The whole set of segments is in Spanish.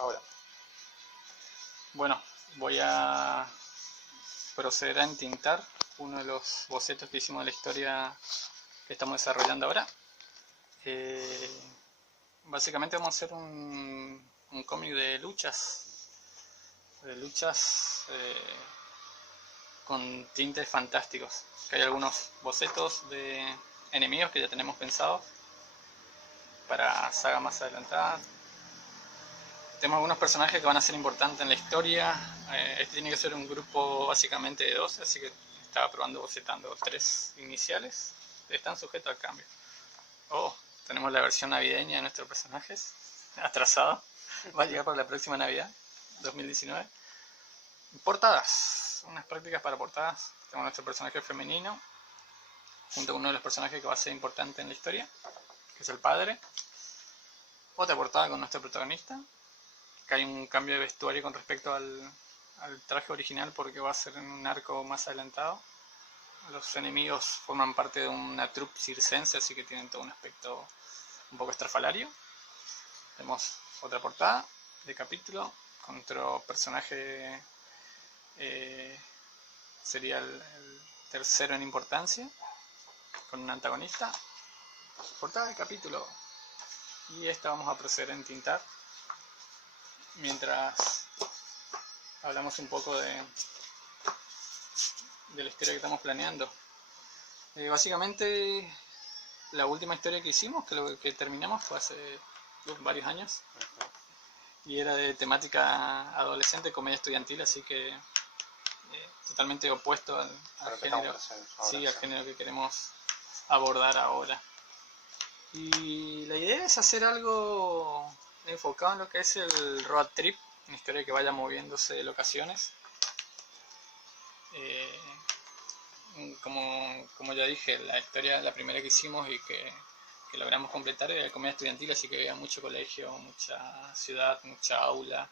Ahora. Bueno, voy a proceder a entintar uno de los bocetos que hicimos de la historia que estamos desarrollando ahora. Básicamente vamos a hacer un cómic de luchas con tintes fantásticos. Que hay algunos bocetos de enemigos que ya tenemos pensados para saga más adelantada. Tenemos algunos personajes que van a ser importantes en la historia. Este tiene que ser un grupo básicamente de 12, así que estaba probando bocetando 3 iniciales. Están sujetos al cambio. Oh, tenemos la versión navideña de nuestros personajes, atrasado. Va a llegar para la próxima Navidad, 2019. Portadas, unas prácticas para portadas. Tenemos nuestro personaje femenino, junto con uno de los personajes que va a ser importante en la historia, que es el padre. Otra portada con nuestro protagonista, que hay un cambio de vestuario con respecto al traje original porque va a ser en un arco más adelantado. Los enemigos forman parte de una troupe circense, así que tienen todo un aspecto un poco estrafalario. Tenemos otra portada de capítulo con otro personaje, sería el tercero en importancia, con un antagonista. Portada de capítulo. Y esta vamos a proceder a entintar mientras hablamos un poco de la historia que estamos planeando. Básicamente la última historia que hicimos, que lo que terminamos fue hace varios años, y era de temática adolescente, comedia estudiantil, así que totalmente opuesto al género, sí, al género que queremos abordar ahora. Y la idea es hacer algo enfocado en lo que es el road trip, una historia que vaya moviéndose de locaciones. Como ya dije, la historia, la primera que hicimos y que logramos completar era de comedia estudiantil, así que había mucho colegio, mucha ciudad, mucha aula.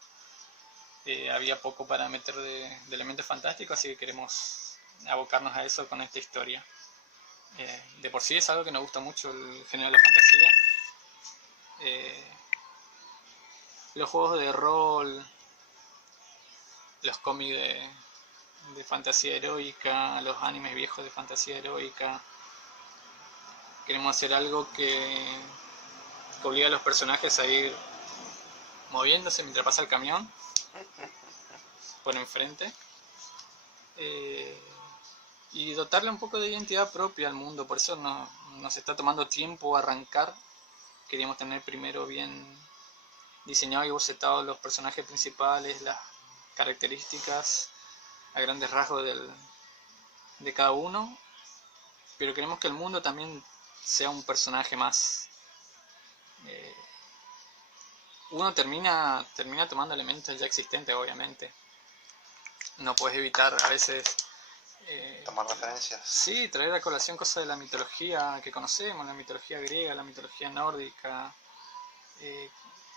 Había poco para meter de elementos fantásticos, así que queremos abocarnos a eso con esta historia. De por sí es algo que nos gusta mucho, el género de la fantasía. Los juegos de rol, los cómics de fantasía heroica, los animes viejos de fantasía heroica. Queremos hacer algo que obliga a los personajes a ir moviéndose mientras pasa el camión por enfrente, y dotarle un poco de identidad propia al mundo. Por eso nos está tomando tiempo arrancar. Queríamos tener primero bien diseñado y bocetado los personajes principales, las características a grandes rasgos de cada uno, pero queremos que el mundo también sea un personaje más. Uno termina tomando elementos ya existentes, obviamente. No puedes evitar a veces tomar referencias. Sí, traer a colación cosas de la mitología que conocemos, la mitología griega, la mitología nórdica,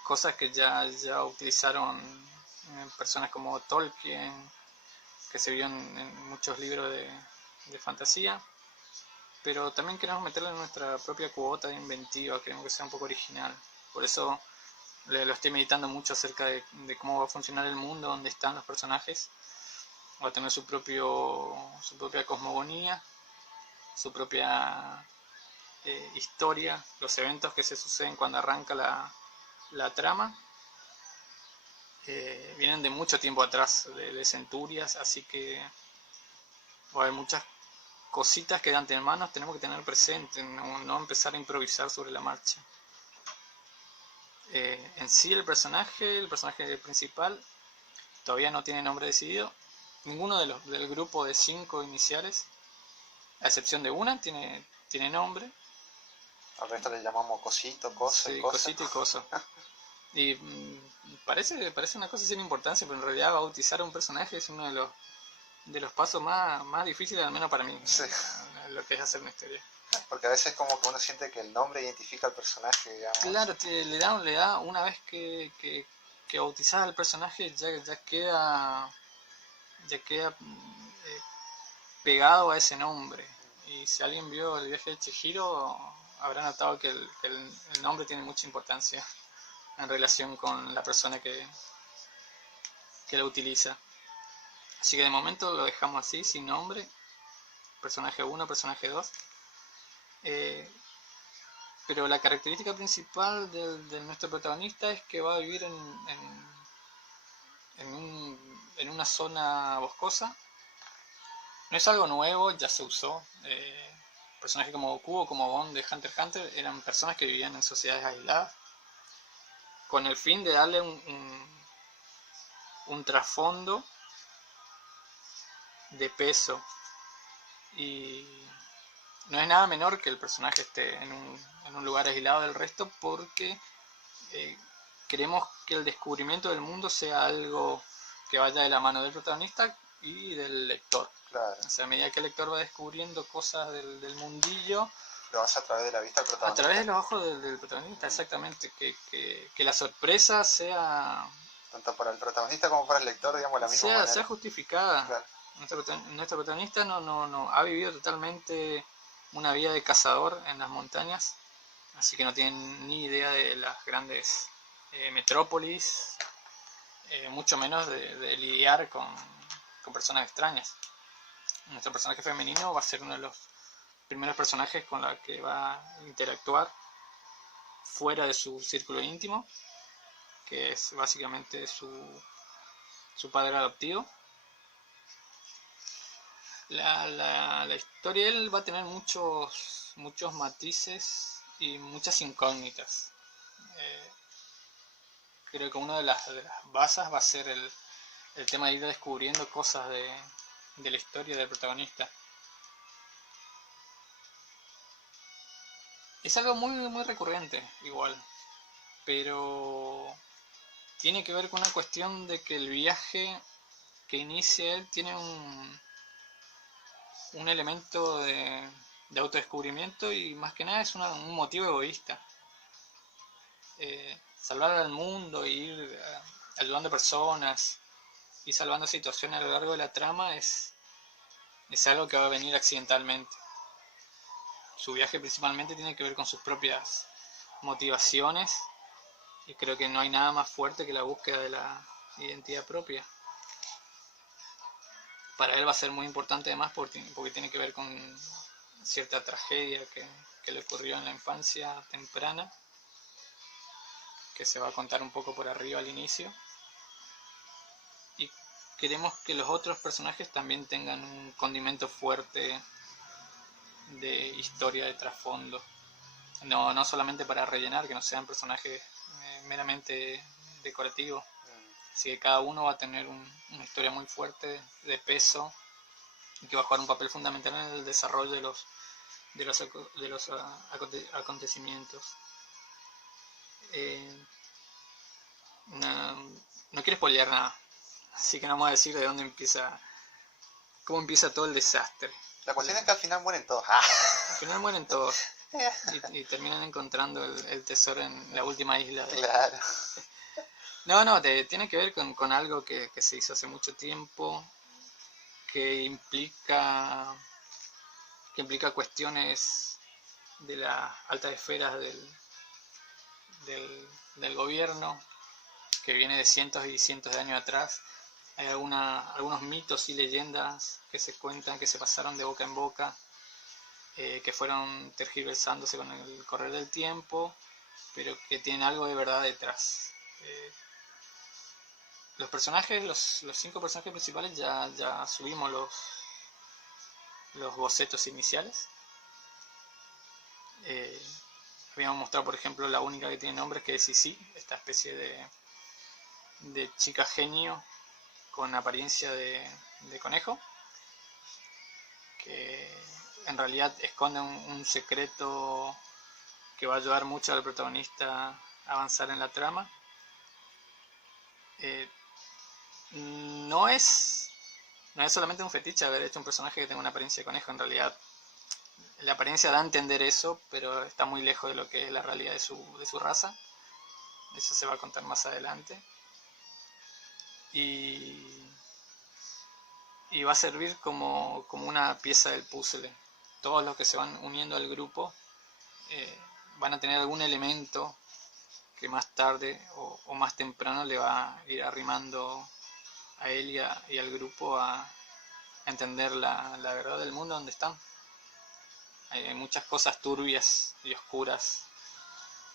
cosas que ya utilizaron personas como Tolkien, que se vio en muchos libros de fantasía, pero también queremos meterle nuestra propia cuota de inventiva, queremos que sea un poco original. Por eso lo estoy meditando mucho acerca de cómo va a funcionar el mundo, dónde están los personajes. Va a tener su propia cosmogonía, su propia historia, los eventos que se suceden cuando arranca la trama. Vienen de mucho tiempo atrás, de centurias, así que va a haber muchas cositas que de antemano tenemos que tener presente, no empezar a improvisar sobre la marcha. En sí el personaje principal todavía no tiene nombre decidido. Ninguno del grupo de 5 iniciales, a excepción de una, tiene nombre. Al resto le llamamos cosito, cosa, sí, cosa. Cosito y cosa. Y parece una cosa sin importancia, pero en realidad bautizar a un personaje es uno de los pasos más difíciles, al menos para mí, sí. Lo que es hacer una historia. Porque a veces como que uno siente que el nombre identifica al personaje, digamos. Claro, le da una vez que bautizas al personaje, ya queda pegado a ese nombre. Y si alguien vio el viaje de Chihiro, habrá notado que el nombre tiene mucha importancia en relación con la persona que la utiliza. Así que de momento lo dejamos así, sin nombre. Personaje 1, personaje 2. Pero la característica principal de nuestro protagonista es que va a vivir en una zona boscosa. No es algo nuevo, ya se usó. Personajes como Goku o como Gon de Hunter x Hunter eran personas que vivían en sociedades aisladas con el fin de darle un trasfondo de peso. Y no es nada menor que el personaje esté en un lugar aislado del resto, porque queremos que el descubrimiento del mundo sea algo que vaya de la mano del protagonista y del lector. Claro. O sea, a medida que el lector va descubriendo cosas del mundillo, lo hace a través de la vista del protagonista. A través de los ojos del protagonista, exactamente. Que la sorpresa sea... Tanto para el protagonista como para el lector, digamos, la misma manera. Sea justificada. Claro. Nuestro protagonista no ha vivido totalmente una vida de cazador en las montañas, así que no tiene ni idea de las grandes metrópolis, mucho menos de lidiar con personas extrañas. Nuestro personaje femenino va a ser uno de los primeros personajes con la que va a interactuar fuera de su círculo íntimo, que es básicamente su padre adoptivo. La historia de él va a tener muchos matices y muchas incógnitas. Creo que una de las bases va a ser el tema de ir descubriendo cosas de la historia del protagonista. Es algo muy recurrente, igual, pero tiene que ver con una cuestión de que el viaje que inicia él tiene un elemento de autodescubrimiento, y más que nada es un motivo egoísta. Salvar al mundo, ir ayudando personas y salvando situaciones a lo largo de la trama es algo que va a venir accidentalmente. Su viaje principalmente tiene que ver con sus propias motivaciones, y creo que no hay nada más fuerte que la búsqueda de la identidad propia. Para él va a ser muy importante además porque tiene que ver con cierta tragedia que le ocurrió en la infancia temprana, que se va a contar un poco por arriba al inicio. Y queremos que los otros personajes también tengan un condimento fuerte de historia de trasfondo. No solamente para rellenar, que no sean personajes meramente decorativos. Así que cada uno va a tener una historia muy fuerte, de peso, y que va a jugar un papel fundamental en el desarrollo de los acontecimientos. No quiero spoilear nada, así que no vamos a decir de dónde cómo empieza todo el desastre. La cuestión es que al final mueren todos. Al final mueren todos y terminan encontrando el tesoro en la última isla. Claro. Tiene que ver con algo que se hizo hace mucho tiempo, que implica cuestiones de las altas esferas del gobierno, que viene de cientos y cientos de años atrás. Hay algunos mitos y leyendas que se cuentan, que se pasaron de boca en boca, que fueron tergiversándose con el correr del tiempo, pero que tienen algo de verdad detrás. Los personajes, los 5 personajes principales, ya subimos los bocetos iniciales. Habíamos mostrado, por ejemplo, la única que tiene nombre, que es Sisi, esta especie de chica genio con apariencia de conejo, que en realidad esconde un secreto que va a ayudar mucho al protagonista a avanzar en la trama. No es solamente un fetiche haber hecho un personaje que tenga una apariencia de conejo. En realidad la apariencia da a entender eso, pero está muy lejos de lo que es la realidad de su raza. Eso se va a contar más adelante. Y va a servir como una pieza del puzzle. Todos los que se van uniendo al grupo van a tener algún elemento que más tarde o más temprano le va a ir arrimando a él y al grupo a entender la verdad del mundo donde están. Hay muchas cosas turbias y oscuras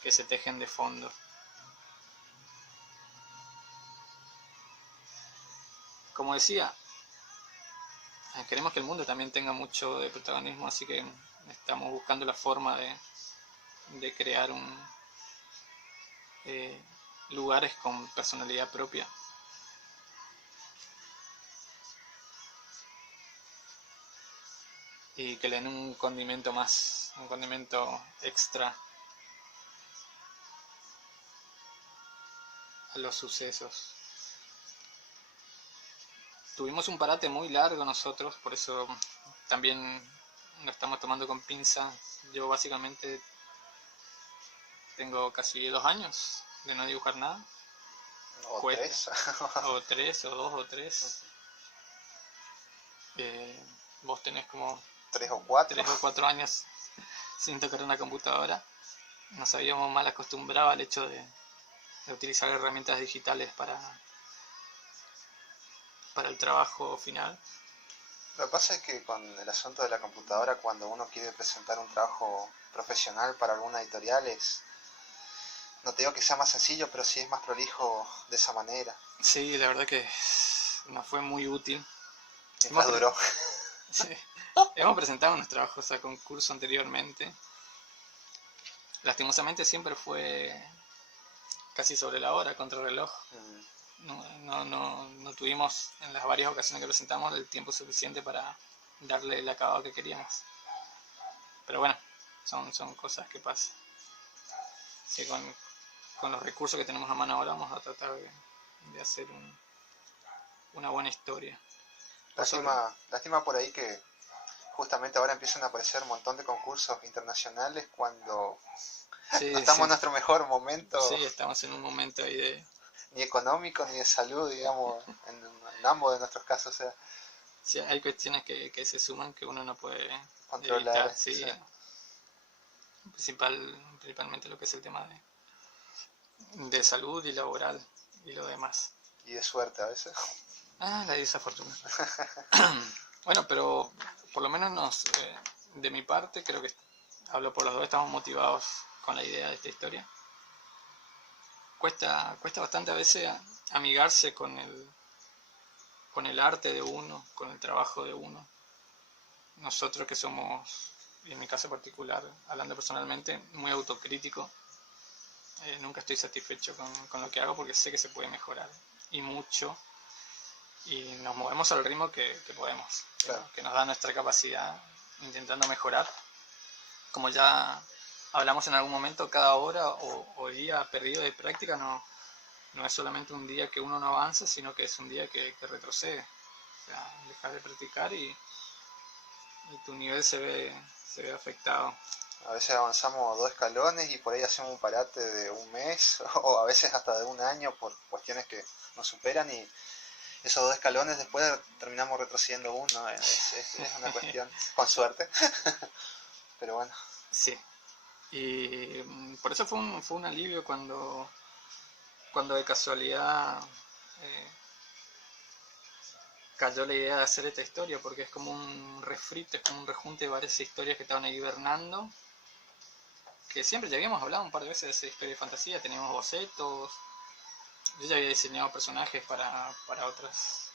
que se tejen de fondo. Como decía, queremos que el mundo también tenga mucho de protagonismo, así que estamos buscando la forma de crear lugares con personalidad propia. Y que le den un condimento más, un condimento extra a los sucesos. Tuvimos un parate muy largo nosotros, por eso también lo estamos tomando con pinza. Yo básicamente tengo casi 2 años de no dibujar nada. O Cuesta. 3. O 3, o 2, o 3. Vos tenés como 3 o 4. 3 o 4 años sin tocar una computadora. Nos habíamos mal acostumbrado al hecho de utilizar herramientas digitales para el trabajo final. Lo que pasa es que con el asunto de la computadora, cuando uno quiere presentar un trabajo profesional para alguna editorial, no te digo que sea más sencillo, pero sí es más prolijo de esa manera. Sí, la verdad que nos fue muy útil. Mientras duró. Sí. Hemos presentado unos trabajos a concurso anteriormente. Lastimosamente siempre fue casi sobre la hora, contra el reloj. No tuvimos en las varias ocasiones que presentamos el tiempo suficiente para darle el acabado que queríamos. Pero bueno, son cosas que pasan. Sí, con los recursos que tenemos a mano ahora vamos a tratar de hacer una buena historia. Lástima por ahí que justamente ahora empiezan a aparecer un montón de concursos internacionales cuando sí, no estamos sí. en nuestro mejor momento. Sí, estamos en un momento ahí de... Ni económico ni de salud, digamos, en ambos de nuestros casos. O sea, sí, hay cuestiones que se suman que uno no puede controlar. evitar, sí. Principalmente lo que es el tema de salud y laboral y lo demás. Y de suerte a veces. La desafortuna. Bueno, pero por lo menos de mi parte, creo que hablo por los dos, estamos motivados con la idea de esta historia. Cuesta bastante a veces amigarse con el arte de uno, con el trabajo de uno. Nosotros que somos, en mi caso particular, hablando personalmente, muy autocrítico, nunca estoy satisfecho con lo que hago porque sé que se puede mejorar y mucho, y nos movemos al ritmo que podemos, Claro. que nos da nuestra capacidad, intentando mejorar. Como ya hablamos en algún momento, cada hora o día perdido de práctica no es solamente un día que uno no avanza, sino que es un día que retrocede. O sea, dejar de practicar y tu nivel se ve afectado. A veces avanzamos 2 escalones y por ahí hacemos un parate de un mes o a veces hasta de un año por cuestiones que nos superan, y esos 2 escalones después terminamos retrocediendo uno. Es una cuestión, con suerte. Pero bueno. Sí. Y por eso fue un alivio cuando de casualidad cayó la idea de hacer esta historia, porque es como un refrito, es como un rejunte de varias historias que estaban ahí hibernando, que siempre ya habíamos hablado un par de veces de esa historia de fantasía, teníamos bocetos, yo ya había diseñado personajes para otras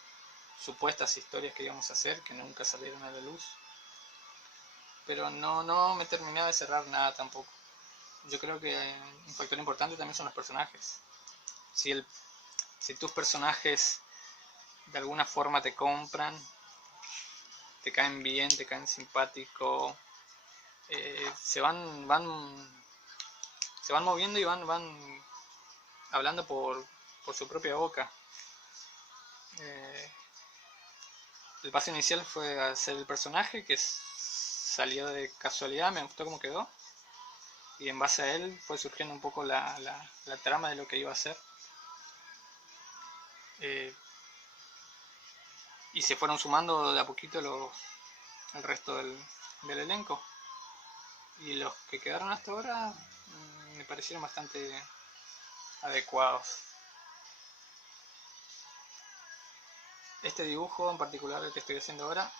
supuestas historias que íbamos a hacer, que nunca salieron a la luz, pero no me terminaba de cerrar nada tampoco. Yo creo que un factor importante también son los personajes. Si tus personajes de alguna forma te compran, te caen bien, te caen simpático, se van moviendo y van hablando por su propia boca. El paso inicial fue hacer el personaje, que salió de casualidad, me gustó cómo quedó, y en base a él fue surgiendo un poco la trama de lo que iba a hacer. Y se fueron sumando de a poquito el resto del elenco, y los que quedaron hasta ahora me parecieron bastante adecuados. Este dibujo en particular, el que estoy haciendo ahora,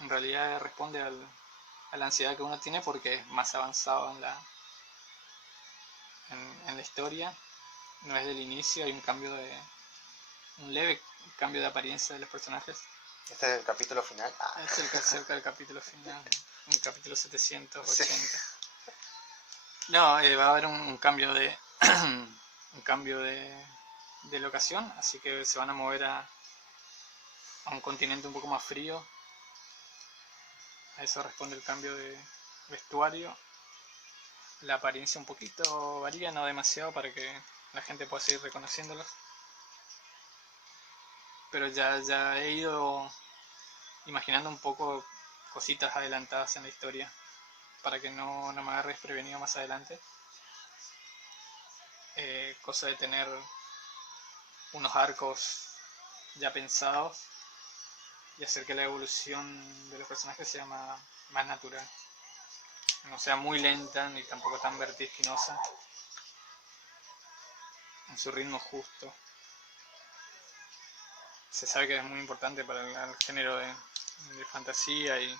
en realidad responde a la ansiedad que uno tiene porque es más avanzado en la historia. No es del inicio, hay un leve cambio de apariencia de los personajes. ¿Este es el capítulo final? Es el que cerca del capítulo final, un capítulo 780. Sí. No, va a haber un cambio de un cambio de locación, así que se van a mover a un continente un poco más frío. A eso responde el cambio de vestuario. La apariencia un poquito varía, no demasiado, para que la gente pueda seguir reconociéndolos. Pero ya he ido imaginando un poco cositas adelantadas en la historia, para que no me agarre desprevenido más adelante. Cosa de tener unos arcos ya pensados y hacer que la evolución de los personajes sea más natural. No sea muy lenta ni tampoco tan vertiginosa, en su ritmo justo. Se sabe que es muy importante para el género de fantasía y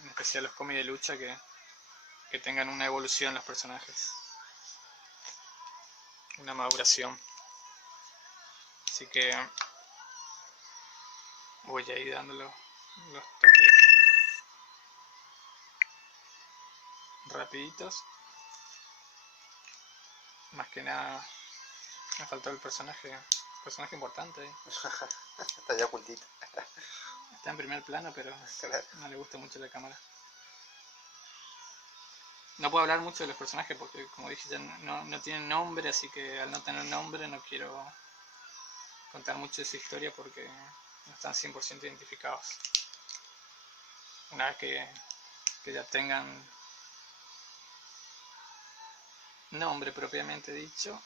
en especial los cómics de lucha que tengan una evolución los personajes, una maduración. Así que voy a ir dando los toques rapiditos. Más que nada me faltó el personaje importante ahí. Está ya ocultito. Está en primer plano, pero Claro. no le gusta mucho la cámara. No puedo hablar mucho de los personajes porque, como dije, ya no tienen nombre, así que al no tener nombre no quiero contar mucho de su historia porque no están 100% identificados. Una vez que ya tengan nombre propiamente dicho,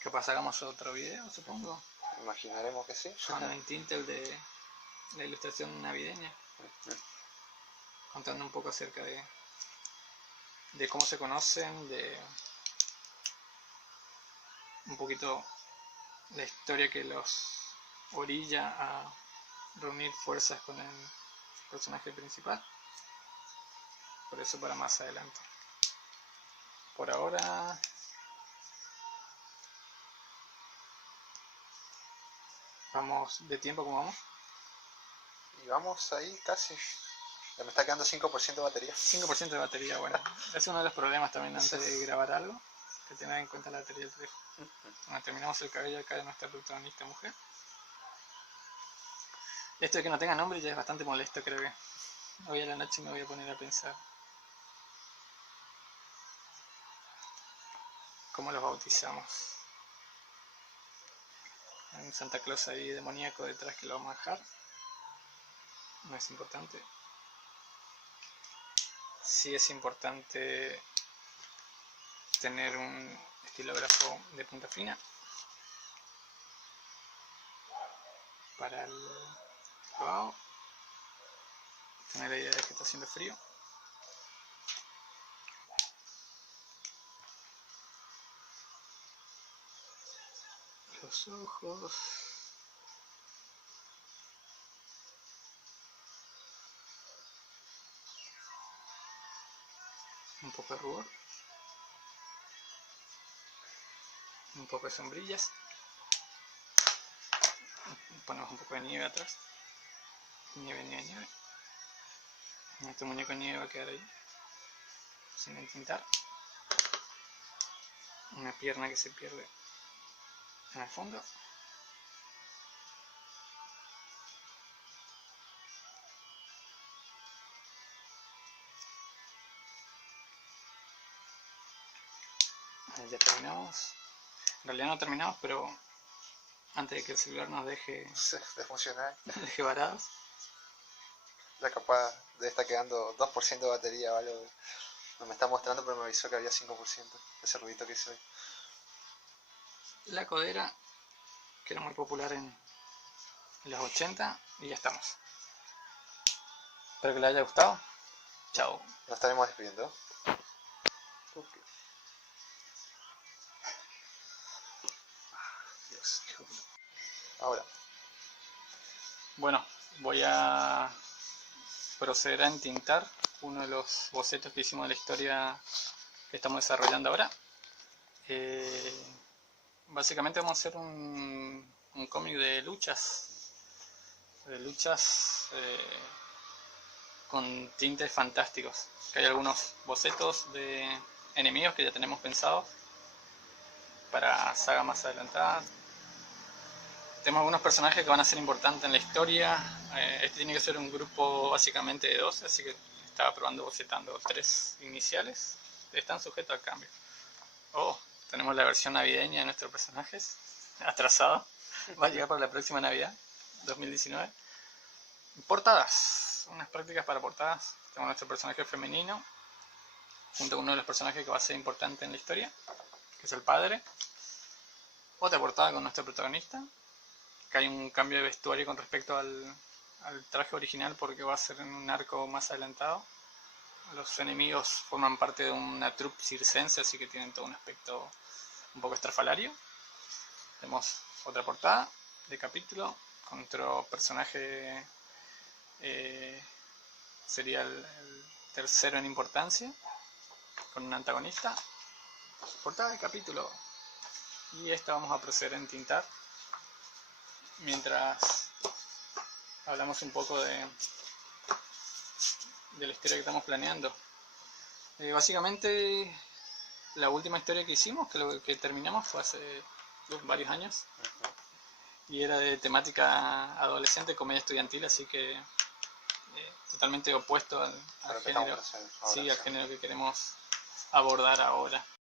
capaz hagamos otro video, supongo. Imaginaremos que sí. Con el tinte de la ilustración navideña, contando un poco acerca de cómo se conocen, de un poquito la historia que los orilla a reunir fuerzas con el personaje principal. Por eso para más adelante. Por ahora vamos de tiempo, como vamos. Y vamos ahí casi. Ya me está quedando 5% de batería. 5% de batería, bueno. Es uno de los problemas también antes de grabar algo, que tener en cuenta la batería del teléfono. Bueno, terminamos el cabello acá de nuestra protagonista mujer. Esto de que no tenga nombre ya es bastante molesto, creo que. Hoy a la noche me voy a poner a pensar cómo los bautizamos. Hay un Santa Claus ahí demoníaco detrás que lo vamos a dejar. No es importante. Sí es importante tener un estilógrafo de punta fina para el lavado. Tener la idea de que está haciendo frío. Los ojos. Un poco de rubor. Un poco de sombrillas. Ponemos un poco de nieve atrás. Nieve. Este muñeco de nieve va a quedar ahí, sin entintar. Una pierna que se pierde en el fondo. Ya terminamos. En realidad no terminamos, pero antes de que el celular nos deje De funcionar. deje varados. Ya capaz de estar quedando 2% de batería o algo. No me está mostrando, pero me avisó que había 5%. Ese ruidito que hizo ahí. La codera, que era muy popular en los 80, y ya estamos. Espero que les haya gustado. Chao. Nos estaremos despidiendo. Max. Ahora, Bueno, voy a proceder a entintar uno de los bocetos que hicimos de la historia que estamos desarrollando ahora. Básicamente vamos a hacer un cómic de luchas con tintes fantásticos. Que hay algunos bocetos de enemigos que ya tenemos pensados para sagas más adelantadas. Tenemos algunos personajes que van a ser importantes en la historia. Este tiene que ser un grupo básicamente de 12, así que estaba probando bocetando 3 iniciales. Están sujetos al cambio. Oh, tenemos la versión navideña de nuestros personajes, atrasado. Va a llegar para la próxima Navidad, 2019. Portadas, unas prácticas para portadas. Tenemos nuestro personaje femenino, junto con uno de los personajes que va a ser importante en la historia, que es el padre. Otra portada con nuestro protagonista, que hay un cambio de vestuario con respecto al traje original porque va a ser en un arco más adelantado. Los enemigos forman parte de una troupe circense, así que tienen todo un aspecto un poco estrafalario. Tenemos otra portada de capítulo con otro personaje, sería el tercero en importancia, con un antagonista. Portada de capítulo. Y esta vamos a proceder a entintar mientras hablamos un poco de la historia que estamos planeando. Básicamente la última historia que hicimos, que terminamos, fue hace varios años y era de temática adolescente, comedia estudiantil, así que totalmente opuesto al género, sí, al género que queremos abordar ahora.